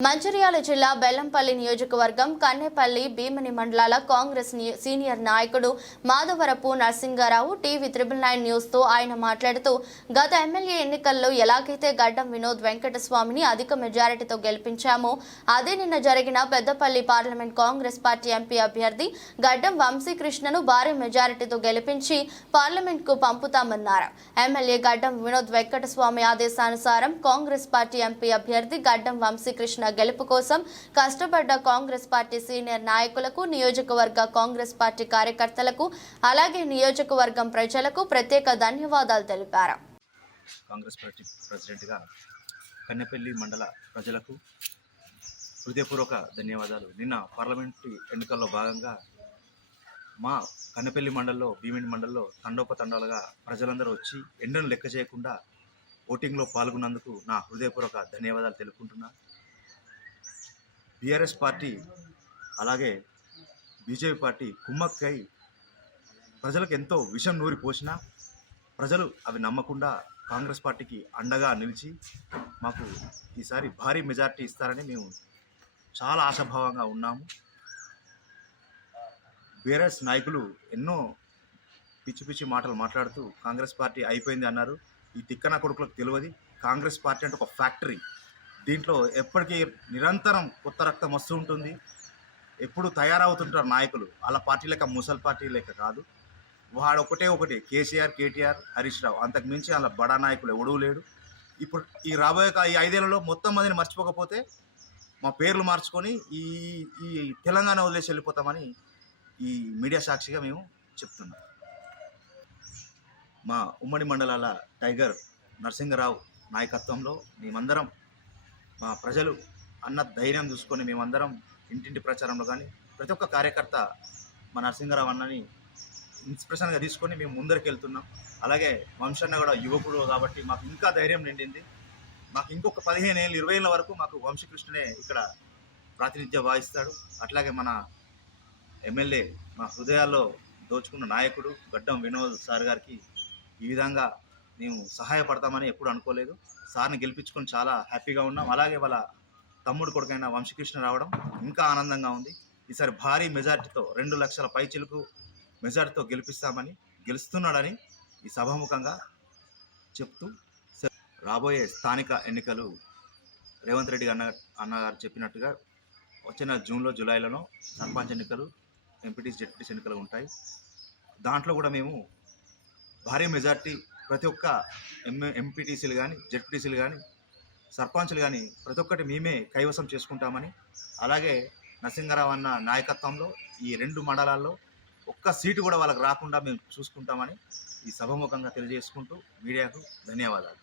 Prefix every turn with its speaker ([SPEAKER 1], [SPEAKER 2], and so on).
[SPEAKER 1] మంచిర్యాల జిల్లా బెల్లంపల్లి నియోజకవర్గం కన్నెపల్లి భీమని మండలాల కాంగ్రెస్ సీనియర్ నాయకుడు Madhavarapu Narasingarao TV triple nine న్యూస్తో ఆయన మాట్లాడుతూ గత ఎమ్మెల్యే ఎన్నికల్లో ఎలాగైతే గడ్డం వినోద్ వెంకటస్వామిని అధిక మెజారిటీతో గెలిపించామో అదే నిన్న జరిగిన Peddapalli parliament Congress party MP అభ్యర్థి గడ్డం వంశీకృష్ణను భారీ మెజారిటీతో గెలిపించి పార్లమెంట్కు పంపుతామన్నారు. ఎమ్మెల్యే గడ్డం వినోద్ వెంకటస్వామి ఆదేశానుసారం కాంగ్రెస్ పార్టీ ఎంపీ అభ్యర్థి గడ్డం వంశీకృష్ణ గెలుపు కోసం కష్టపడ్డ కాంగ్రెస్ పార్టీ సీనియర్ నాయకులకు నియోజకవర్గ కాంగ్రెస్ పార్టీ కార్యకర్తలకు అలాగే నియోజకవర్గం ప్రజలకు ప్రత్యేక ధన్యవాదాలు తెలిపారు.
[SPEAKER 2] కాంగ్రెస్ పార్టీ ప్రెసిడెంట్గా కన్నెపల్లి మండల ప్రజలకు హృదయపూర్వక ధన్యవాదాలు. నిన్న పార్లమెంట్ ఎన్నికల్లో భాగంగా మా కన్నెపల్లి మండలంలో భీమిడి మండలంలో తండోపతండాలుగా ప్రజలందరూ వచ్చి ఎండను లెక్క చేయకుండా ఓటింగ్లో పాల్గొన్నందుకు నా హృదయపూర్వక ధన్యవాదాలు తెలుపుకుంటున్నాను బీఆర్ఎస్ పార్టీ అలాగే బీజేపీ పార్టీ కుమ్మక్కై ప్రజలకు ఎంతో విషం నూరి పోసినా ప్రజలు అవి నమ్మకుండా కాంగ్రెస్ పార్టీకి అండగా నిలిచి మాకు ఈసారి భారీ మెజార్టీ ఇస్తారని మేము చాలా ఆశాభావంగా ఉన్నాము. బీఆర్ఎస్ నాయకులు ఎన్నో పిచ్చి పిచ్చి మాటలు మాట్లాడుతూ కాంగ్రెస్ పార్టీ అయిపోయింది అన్నారు. ఈ తిక్కన కొడుకులకు తెలియదు. కాంగ్రెస్ పార్టీ అంటే ఒక ఫ్యాక్టరీ. దీంట్లో ఎప్పటికీ నిరంతరం కొత్త రక్తం వస్తూ ఉంటుంది. ఎప్పుడు తయారవుతుంటారు నాయకులు. వాళ్ళ పార్టీ లెక్క ముసల్ పార్టీ లెక్క కాదు. వాడు ఒకటే ఒకటి కేసీఆర్ కేటీఆర్ హరీష్ రావు. అంతకు మించి వాళ్ళ బడా నాయకులు ఎవడూ లేడు. ఇప్పుడు ఈ రాబోయే ఈ ఐదేళ్ళలో మొత్తం మందిని మర్చిపోకపోతే మా పేర్లు మార్చుకొని ఈ ఈ తెలంగాణ వదిలేసి వెళ్ళిపోతామని ఈ మీడియా సాక్షిగా మేము చెప్తున్నాం. మా ఉమ్మడి మండలాల టైగర్ నరసింహరావు నాయకత్వంలో మేమందరం మా ప్రజలు అన్న ధైర్యం చూసుకొని మేమందరం ఇంటింటి ప్రచారంలో కానీ ప్రతి ఒక్క కార్యకర్త మా నరసింహరావు అన్నని ఇన్స్పిరేషన్గా తీసుకొని మేము ముందరికి వెళ్తున్నాం. అలాగే వంశన్న కూడా యువకుడు కాబట్టి మాకు ఇంకా ధైర్యం నిండింది. మాకు ఇంకొక పదిహేను ఏళ్ళు ఇరవై ఏళ్ళ వరకు మాకు వంశకృష్ణనే ఇక్కడ ప్రాతినిధ్యం వహిస్తాడు. అట్లాగే మన ఎమ్మెల్యే మా హృదయాల్లో దోచుకున్న నాయకుడు గడ్డం వినోద్ సార్ గారికి ఈ విధంగా మేము సహాయపడతామని ఎప్పుడు అనుకోలేదు. సార్ని గెలిపించుకొని చాలా హ్యాపీగా ఉన్నాం. అలాగే వాళ్ళ తమ్ముడు కొడుకైన వంశకృష్ణ రావడం ఇంకా ఆనందంగా ఉంది. ఈసారి భారీ మెజార్టీతో రెండు లక్షల పైచిలకు మెజార్టీతో గెలిపిస్తామని గెలుస్తున్నాడని ఈ సభాముఖంగా చెప్తూ రాబోయే స్థానిక ఎన్నికలు రేవంత్ రెడ్డి అన్న అన్నగారు చెప్పినట్టుగా వచ్చిన జూన్లో జూలైలోనో సర్పంచ్ ఎన్నికలు ఎంపీటీస్ జెడ్పీటీస్ ఎన్నికలు ఉంటాయి. దాంట్లో కూడా మేము భారీ మెజార్టీ ప్రతి ఒక్క ఎం ఎంపీటీసీలు కానీ జెడ్పీటీసీలు కానీ సర్పంచ్లు కానీ ప్రతి ఒక్కటి మేమే కైవసం చేసుకుంటామని అలాగే నరసింగరావు అన్న నాయకత్వంలో ఈ రెండు మండలాల్లో ఒక్క సీటు కూడా వాళ్ళకి రాకుండా మేము చూసుకుంటామని ఈ సభముఖంగా తెలియజేసుకుంటూ మీడియాకు ధన్యవాదాలు.